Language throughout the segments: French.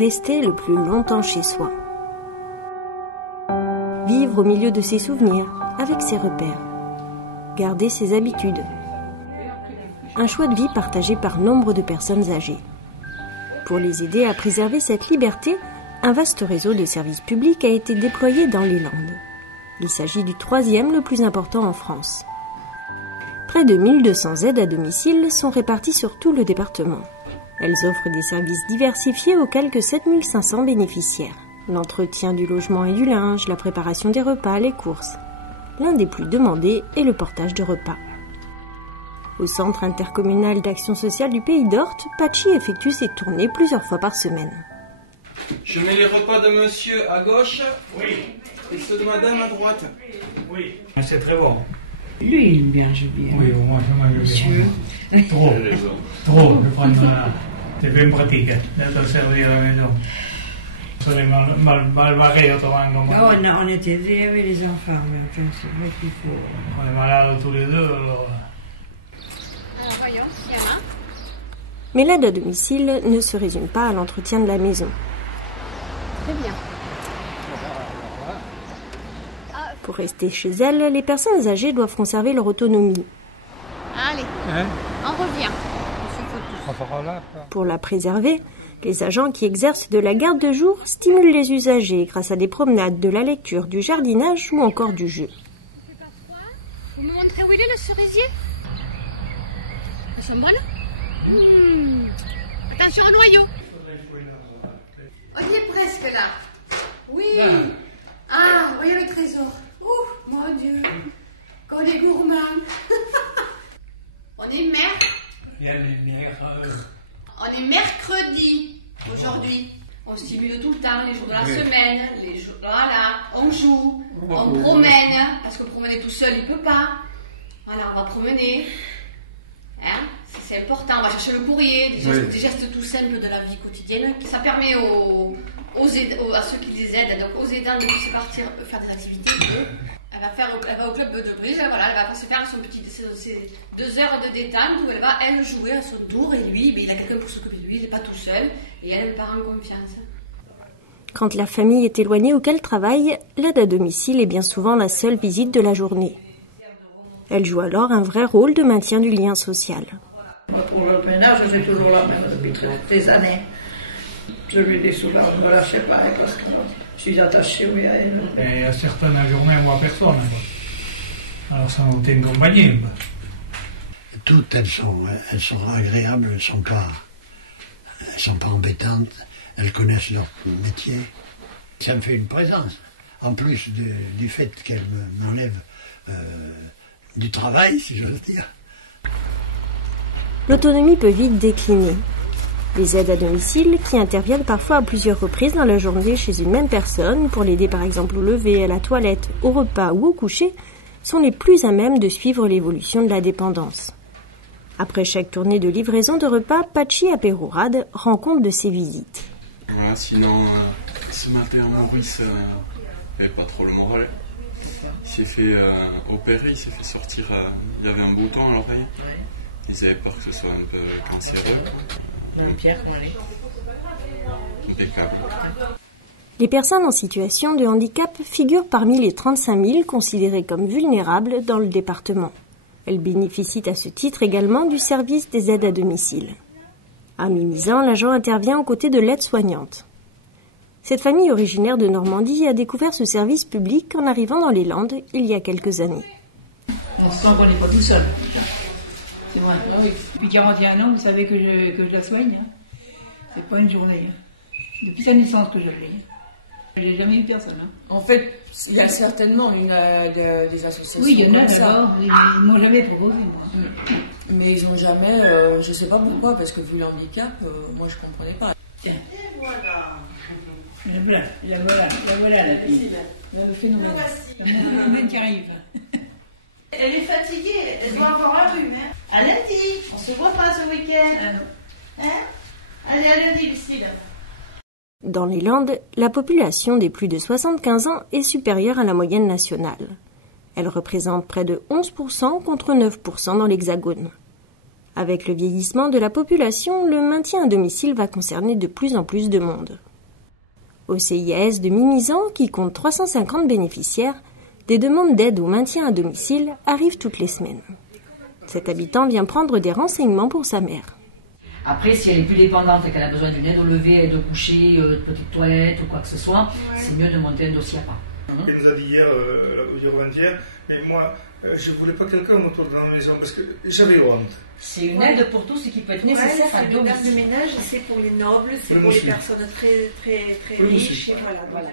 rester le plus longtemps chez soi. Vivre au milieu de ses souvenirs, avec ses repères. Garder ses habitudes. Un choix de vie partagé par nombre de personnes âgées. Pour les aider à préserver cette liberté, un vaste réseau de services publics a été déployé dans les Landes. Il s'agit du 3e le plus important en France. Près de 1200 aides à domicile sont réparties sur tout le département. Elles offrent des services diversifiés aux quelques 7500 bénéficiaires. L'entretien du logement et du linge, la préparation des repas, les courses. L'un des plus demandés est le portage de repas. Au Centre intercommunal d'action sociale du Pays d'Orthe, Pachi effectue ses tournées plusieurs fois par semaine. Je mets les repas de monsieur à gauche, oui, et ceux de madame à droite. Oui, c'est très bon. Lui, il aime bien, je bien. Oui, moi, je mange bien. Trop, je prends c'est bien pratique d'être servi à la maison. On serait mal barré autrement comme moi. Oh, on était élevés avec les enfants, mais enfin, c'est vrai qu'il faut... On est malades tous les deux, alors... Alors voyons s'il y en a. Mais l'aide à domicile ne se résume pas à l'entretien de la maison. Très bien. Pour rester chez elles, les personnes âgées doivent conserver leur autonomie. Allez, on revient. Pour la préserver, les agents qui exercent de la garde de jour stimulent les usagers grâce à des promenades, de la lecture, du jardinage ou encore du jeu. Vous me montrez où il est le cerisier? Elles sont bonnes? Attention au noyau. On y est presque là. Oui. Ah, voyez le trésor. Ouh, mon Dieu. Qu'on est gourmand. On est On est mercredi aujourd'hui. On stimule tout le temps, les jours de la semaine, les jours, voilà, on joue, on promène, parce que promener tout seul, il peut pas. Voilà, on va promener. Hein, c'est important, on va chercher le courrier, des gestes tout simples de la vie quotidienne. Ça permet à ceux qui les aident, donc aux aidants de se partir faire des activités. Elle va au club de bridge, voilà, elle va se faire ses 2 heures de détente où elle va, elle, jouer à son tour, et lui, il a quelqu'un pour s'occuper de lui, il n'est pas tout seul, et elle part en confiance. Quand la famille est éloignée ou qu'elle travaille, l'aide à domicile est bien souvent la seule visite de la journée. Elle joue alors un vrai rôle de maintien du lien social. Pour le ménage, je suis toujours là, même depuis des années. Je lui dis souvent, je ne me lâche pas, parce que je suis attachée à elle. Et à certaines journées, on ne voit personne. Alors ça nous tient compagnie. Toutes, elles sont agréables, elles ne sont pas embêtantes, elles connaissent leur métier. Ça me fait une présence. En plus du fait qu'elles m'enlèvent du travail, si j'ose dire. L'autonomie peut vite décliner. Les aides à domicile, qui interviennent parfois à plusieurs reprises dans la journée chez une même personne, pour l'aider par exemple au lever, à la toilette, au repas ou au coucher, sont les plus à même de suivre l'évolution de la dépendance. Après chaque tournée de livraison de repas, Pachi Apérourade rend compte de ses visites. Voilà, sinon, ce matin, Maurice n'avait pas trop le moral. Il s'est fait opérer, il s'est fait sortir, il y avait un bouton à l'oreille. Ils avaient peur que ce soit un peu cancéreux. Pierre, Impeccable. Les personnes en situation de handicap figurent parmi les 35 000 considérées comme vulnérables dans le département. Elles bénéficient à ce titre également du service des aides à domicile. À Mimizan, l'agent intervient aux côtés de l'aide-soignante. Cette famille originaire de Normandie a découvert ce service public en arrivant dans les Landes il y a quelques années. On se sent qu'on n'est pas tout seul. C'est vrai. Oui. Depuis 41 ans, vous savez que je la soigne. Hein. C'est pas une journée. Hein. Depuis sa naissance que je l'ai. J'ai jamais eu personne. Hein. En fait, il y a certainement des associations. Oui, il y en a comme ça. d'abord. Ils m'ont jamais proposé, moi. Mais ils n'ont jamais, je sais pas pourquoi, parce que vu le handicap, moi je comprenais pas. Tiens. Et voilà. La voilà, la fille. Le phénomène. Le phénomène qui arrive. Elle est fatiguée, elle doit avoir la rhume. Hein. À lundi, on se voit pas ce week-end. Ah non. Hein? Allez, à lundi, Lucille. Dans les Landes, la population des plus de 75 ans est supérieure à la moyenne nationale. Elle représente près de 11% contre 9% dans l'Hexagone. Avec le vieillissement de la population, le maintien à domicile va concerner de plus en plus de monde. Au CIAS de Mimizan, qui compte 350 bénéficiaires, des demandes d'aide au maintien à domicile arrivent toutes les semaines. Cet habitant vient prendre des renseignements pour sa mère. Après, si elle est plus dépendante et qu'elle a besoin d'une aide au lever, aide au coucher, de petite toilette ou quoi que ce soit, c'est mieux de monter un dossier à part. Il nous a dit hier, ou avant-hier, mais moi, je ne voulais pas quelqu'un autour de la maison parce que j'avais honte. C'est une aide pour tout ce qui peut être nécessaire à domicile. Le garde de ménage, c'est pour les nobles, c'est pour les personnes très riches. Et voilà.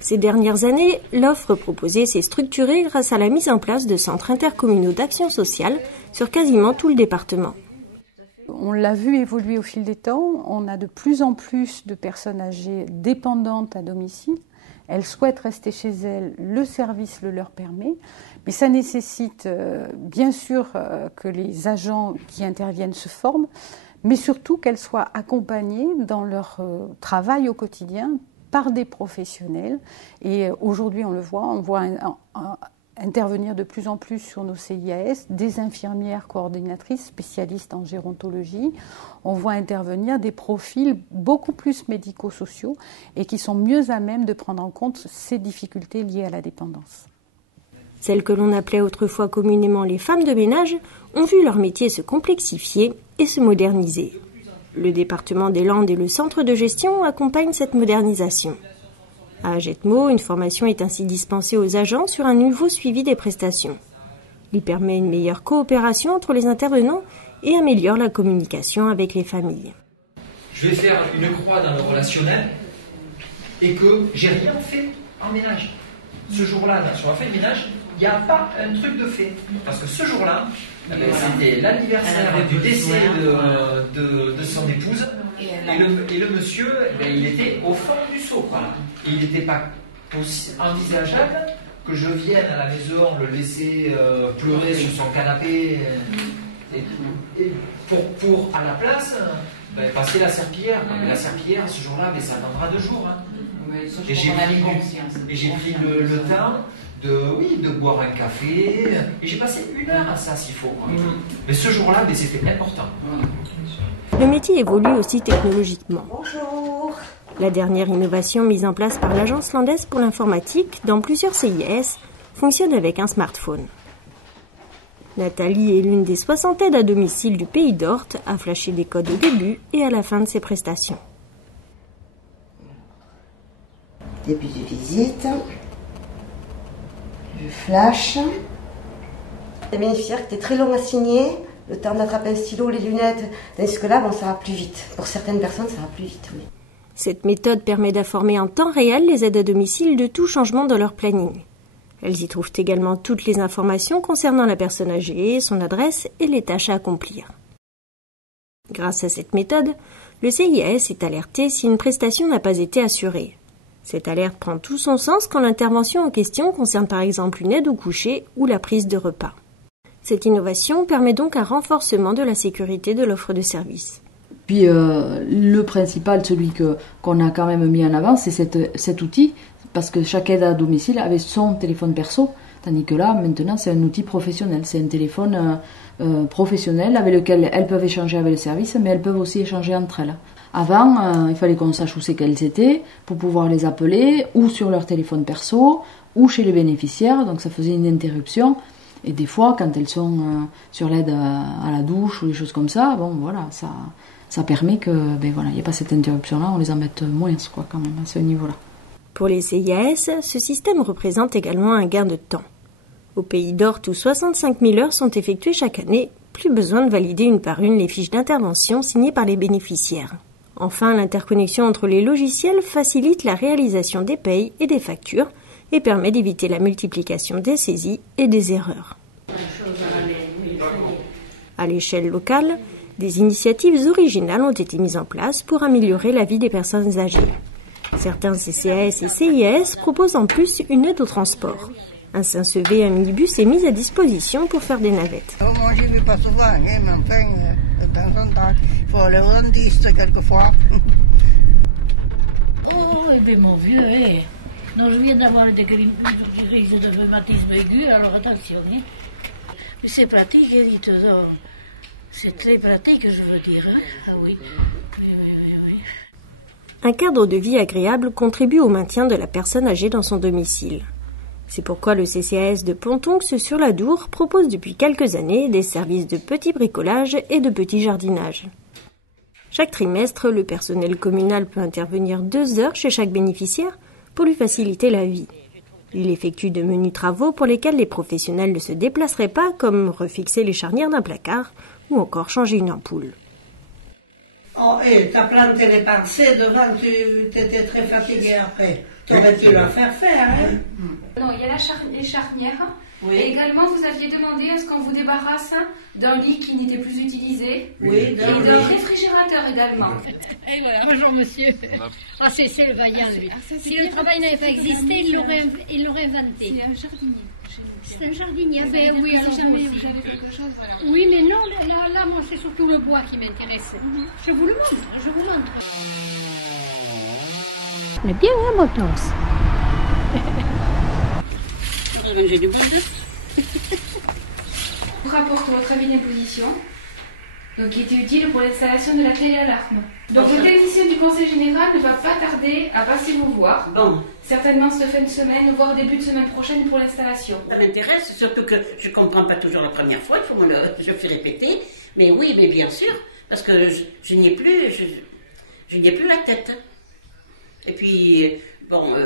Ces dernières années, l'offre proposée s'est structurée grâce à la mise en place de centres intercommunaux d'action sociale sur quasiment tout le département. On l'a vu évoluer au fil des temps. On a de plus en plus de personnes âgées dépendantes à domicile. Elles souhaitent rester chez elles, le service le leur permet, mais ça nécessite bien sûr que les agents qui interviennent se forment, mais surtout qu'elles soient accompagnées dans leur travail au quotidien par des professionnels. Et aujourd'hui, on le voit, intervenir de plus en plus sur nos CIAS, des infirmières coordinatrices spécialistes en gérontologie. On voit intervenir des profils beaucoup plus médico-sociaux et qui sont mieux à même de prendre en compte ces difficultés liées à la dépendance. Celles que l'on appelait autrefois communément les femmes de ménage ont vu leur métier se complexifier et se moderniser. Le département des Landes et le centre de gestion accompagnent cette modernisation. À Agetmo, une formation est ainsi dispensée aux agents sur un nouveau suivi des prestations. Il permet une meilleure coopération entre les intervenants et améliore la communication avec les familles. Je vais faire une croix dans le relationnel et que j'ai rien fait en ménage. Ce jour-là, sur la fin de ménage, il n'y a pas un truc de fait. Parce que ce jour-là, c'était l'anniversaire du décès de son épouse. Et le monsieur, il était au fond du seau. Voilà. Et il n'était pas envisageable que je vienne à la maison le laisser pleurer sur son canapé et pour à la place passer la serpillière. La serpillière, ce jour-là, ça attendra 2 jours. Et j'ai pris le temps de boire un café. Et j'ai passé 1 heure à ça s'il faut. Mais ce jour-là, c'était important. Le métier évolue aussi technologiquement. Bonjour. La dernière innovation mise en place par l'Agence landaise pour l'informatique dans plusieurs CIAS fonctionne avec un smartphone. Nathalie est l'une des 60 aides à domicile du Pays d'Orthe à flasher des codes au début et à la fin de ses prestations. Début de visite. Je flash. Les bénéficiaires qui étaient très longs à signer, le temps d'attraper un stylo, les lunettes, tandis que là, ça va plus vite. Pour certaines personnes, ça va plus vite, oui. Cette méthode permet d'informer en temps réel les aides à domicile de tout changement dans leur planning. Elles y trouvent également toutes les informations concernant la personne âgée, son adresse et les tâches à accomplir. Grâce à cette méthode, le CIAS est alerté si une prestation n'a pas été assurée. Cette alerte prend tout son sens quand l'intervention en question concerne par exemple une aide au coucher ou la prise de repas. Cette innovation permet donc un renforcement de la sécurité de l'offre de service. Puis le principal, celui qu'on a quand même mis en avant, c'est cet outil, parce que chaque aide à domicile avait son téléphone perso, tandis que là, maintenant, c'est un outil professionnel. C'est un téléphone professionnel avec lequel elles peuvent échanger avec le service, mais elles peuvent aussi échanger entre elles. Avant, il fallait qu'on sache où c'est qu'elles étaient pour pouvoir les appeler, ou sur leur téléphone perso, ou chez les bénéficiaires, donc ça faisait une interruption. Et des fois, quand elles sont sur l'aide à la douche ou des choses comme ça, ça permet que, il n'y ait pas cette interruption-là, on les embête moins, quand même, à ce niveau-là. Pour les CIAS, ce système représente également un gain de temps. Au Pays d'Orthe, où 65 000 heures sont effectuées chaque année, plus besoin de valider une par une les fiches d'intervention signées par les bénéficiaires. Enfin, l'interconnexion entre les logiciels facilite la réalisation des payes et des factures et permet d'éviter la multiplication des saisies et des erreurs. À l'échelle locale, des initiatives originales ont été mises en place pour améliorer la vie des personnes âgées. Certains CCAS et CIAS proposent en plus une aide au transport. Un Saint-Sevé, un minibus est mis à disposition pour faire des navettes. Moi, je ne vais pas souvent, mais enfin, de temps en temps, il faut aller au dentiste quelquefois. Oh, mon vieux, Non, je viens d'avoir une crise de rhumatisme aigu, alors attention. Mais c'est pratique, dites donc. C'est très pratique, je veux dire. Ah oui. Oui. Un cadre de vie agréable contribue au maintien de la personne âgée dans son domicile. C'est pourquoi le CCAS de Pontonx sur l'Adour propose depuis quelques années des services de petit bricolage et de petit jardinage. Chaque trimestre, le personnel communal peut intervenir 2 heures chez chaque bénéficiaire pour lui faciliter la vie. Il effectue de menus travaux pour lesquels les professionnels ne se déplaceraient pas, comme refixer les charnières d'un placard ou encore changer une ampoule. Oh, et t'as planté les pensées devant, tu étais très fatigué après. Tu aurais pu la faire, hein? Non, il y a les charnières. Oui. Et également, vous aviez demandé à ce qu'on vous débarrasse d'un lit qui n'était plus utilisé. Oui, et d'un réfrigérateur également. Et voilà, bonjour monsieur. Ah, c'est le vaillant, lui. Si le travail n'avait pas existé, il l'aurait inventé. C'est un jardinier. C'est un jardinier. Ben oui, alors jamais vous avez quelque chose, voilà. Oui, mais non, là, moi, c'est surtout le bois qui m'intéresse. Je vous le montre, Elle est bien, hein, Motos? J'ai du bon Vous rapporte votre avis d'imposition, donc qui était utile pour l'installation de la télé-alarme. Donc le technicien du conseil général ne va pas tarder à passer vous voir. Bon. Certainement cette fin de semaine, voire début de semaine prochaine pour l'installation. Ça m'intéresse, surtout que je ne comprends pas toujours la première fois, je fais répéter. Mais oui, mais bien sûr, parce que je n'y ai plus, je n'y ai plus la tête. Et puis, bon,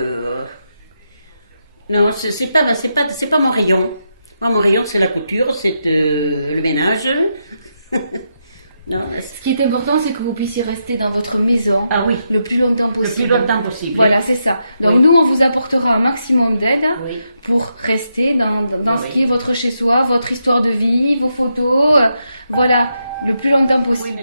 non, c'est pas mon rayon. Moi, mon rayon, c'est la couture, c'est le ménage. Non, ce qui est important, c'est que vous puissiez rester dans votre maison le plus longtemps possible. Le plus longtemps possible. Voilà, c'est ça. Donc nous, on vous apportera un maximum d'aide pour rester dans ce qui est votre chez-soi, votre histoire de vie, vos photos, voilà, le plus longtemps possible.